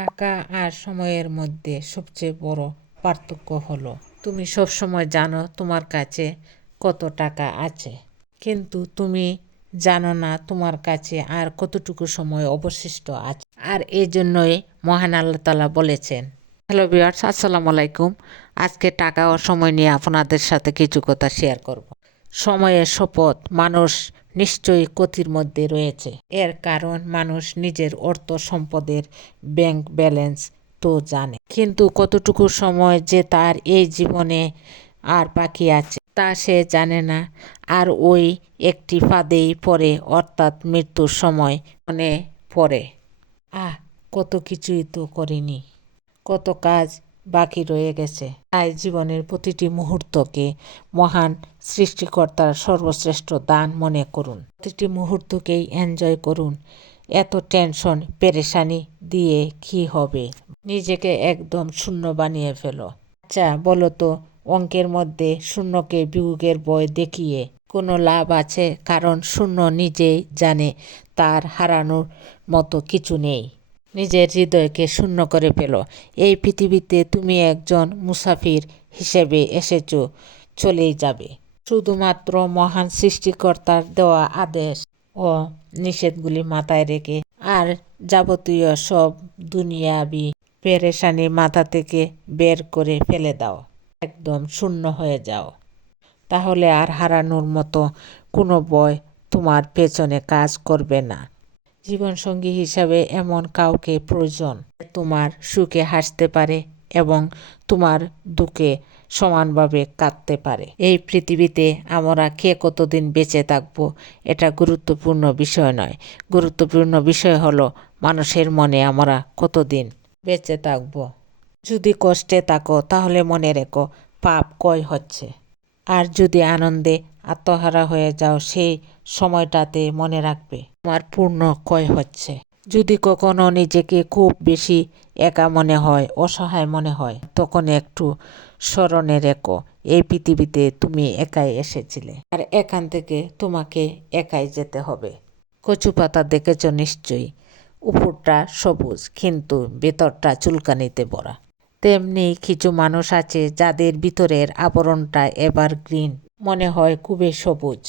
টাকা আর সময়ের মধ্যে সবচেয়ে বড় পার্থক্য হলো তুমি সব সময় জানো তোমার কাছে কত টাকা আছে, কিন্তু তুমি জানো না তোমার কাছে আর কতটুকু সময় অবশিষ্ট আছে। আর এই জন্যই মহান আল্লাহ তাআলা বলেছেন। হ্যালো ভিউয়ার্স, আসসালামু আলাইকুম। আজকে টাকা ও সময় নিয়ে আপনাদের সাথে কিছু কথা শেয়ার করব। সময়ের শপথ মানুষ নিশ্চয়ই ক্ষতির মধ্যে রয়েছে। এর কারণ মানুষ নিজের অর্থ সম্পদের ব্যাংক ব্যালেন্স তো জানে, কিন্তু কতটুকু সময় যে তার এই জীবনে আর বাকি আছে তা সে জানে না। আর ওই একটি ফাঁদেই পড়ে, অর্থাৎ মৃত্যুর সময় মনে পড়ে, কত কিছুই তো করিনি, কত কাজ বাকি রয়ে গেছে। তাই জীবনের প্রতিটি মুহূর্তকে মহান সৃষ্টিকর্তার সর্বশ্রেষ্ঠ দান মনে করুন। প্রতিটি মুহূর্তকেই এনজয় করুন। এত টেনশন পেরেশানি দিয়ে কি হবে? নিজেকে একদম শূন্য বানিয়ে ফেলো। আচ্ছা বলো তো, অঙ্কের মধ্যে শূন্যকে বিয়োগের বই দেখিয়ে কোনো লাভ আছে? কারণ শূন্য নিজেই জানে তার হারানোর মতো কিছু নেই। নিজের হৃদয়কে শূন্য করে ফেলো। এই পৃথিবীতে তুমি একজন মুসাফির হিসেবে এসেছো, চলেই যাবে। শুধুমাত্র মহান সৃষ্টিকর্তার দেওয়া আদেশ ও নিষেধগুলি মাথায় রেখে আর যাবতীয় সব দুনিয়াবি পেরেশানি মাথা থেকে বের করে ফেলে দাও। একদম শূন্য হয়ে যাও। তাহলে আর হারানোর মতো কোনো ভয় তোমার পেছনে কাজ করবে না। জীবনসঙ্গী হিসাবে এমন কাউকে প্রয়োজন, তোমার সুখে হাসতে পারে এবং তোমার দুঃখে সমানভাবে কাঁদতে পারে। এই পৃথিবীতে আমরা কে কতদিন বেঁচে থাকবো এটা গুরুত্বপূর্ণ বিষয় নয়। গুরুত্বপূর্ণ বিষয় হলো মানুষের মনে আমরা কতদিন বেঁচে থাকবো। যদি কষ্টে থাকো তাহলে মনে রেখো পাপ ক্ষয় হচ্ছে, আর যদি আনন্দে আত্মহারা হয়ে যাও সেই সময়টাতে মনে রাখবে তোমার পূর্ণ ক্ষয় হচ্ছে। যদি কখনো নিজেকে খুব বেশি একা মনে হয়, অসহায় মনে হয়, তখন একটু স্মরণে রেখো এই পৃথিবীতে তুমি একাই এসেছিলে আর এখান থেকে তোমাকে একাই যেতে হবে। কচু পাতা দেখেছ নিশ্চয়ই, উপরটা সবুজ কিন্তু ভেতরটা চুলকানিতে ভরা। তেমনি কিছু মানুষ আছে যাদের ভিতরের আবরণটা এভারগ্রিন, মনে হয় খুবই সবুজ,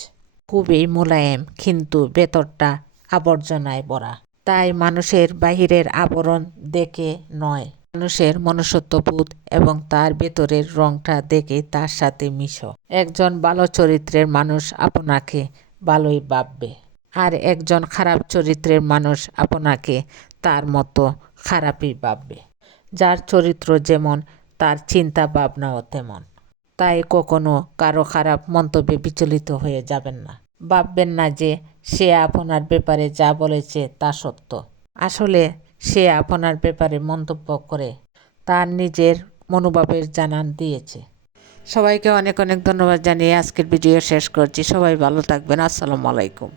খুবই মোলায়েম, কিন্তু ভেতরটা আবর্জনায় ভরা। তাই মানুষের বাহিরের আবরণ দেখে নয়, মানুষের মনুষ্যত্ববোধ এবং তার ভেতরের রংটা দেখে তার সাথে মিশো। একজন ভালো চরিত্রের মানুষ আপনাকে ভালোই ভাববে, আর একজন খারাপ চরিত্রের মানুষ আপনাকে তার মতো খারাপই ভাববে। যার চরিত্র যেমন তার চিন্তা ভাবনাও তেমন। তাই কখনো কারো খারাপ মন্তব্যে বিচলিত হয়ে যাবেন না। ভাববেন না যে সে আপনার ব্যাপারে যা বলেছে তা সত্য। আসলে সে আপনার ব্যাপারে মন্তব্য করে তার নিজের মনোভাবের জানান দিয়েছে। সবাইকে অনেক অনেক ধন্যবাদ জানিয়ে আজকের ভিডিও শেষ করছি। সবাই ভালো থাকবেন। আসসালামু আলাইকুম।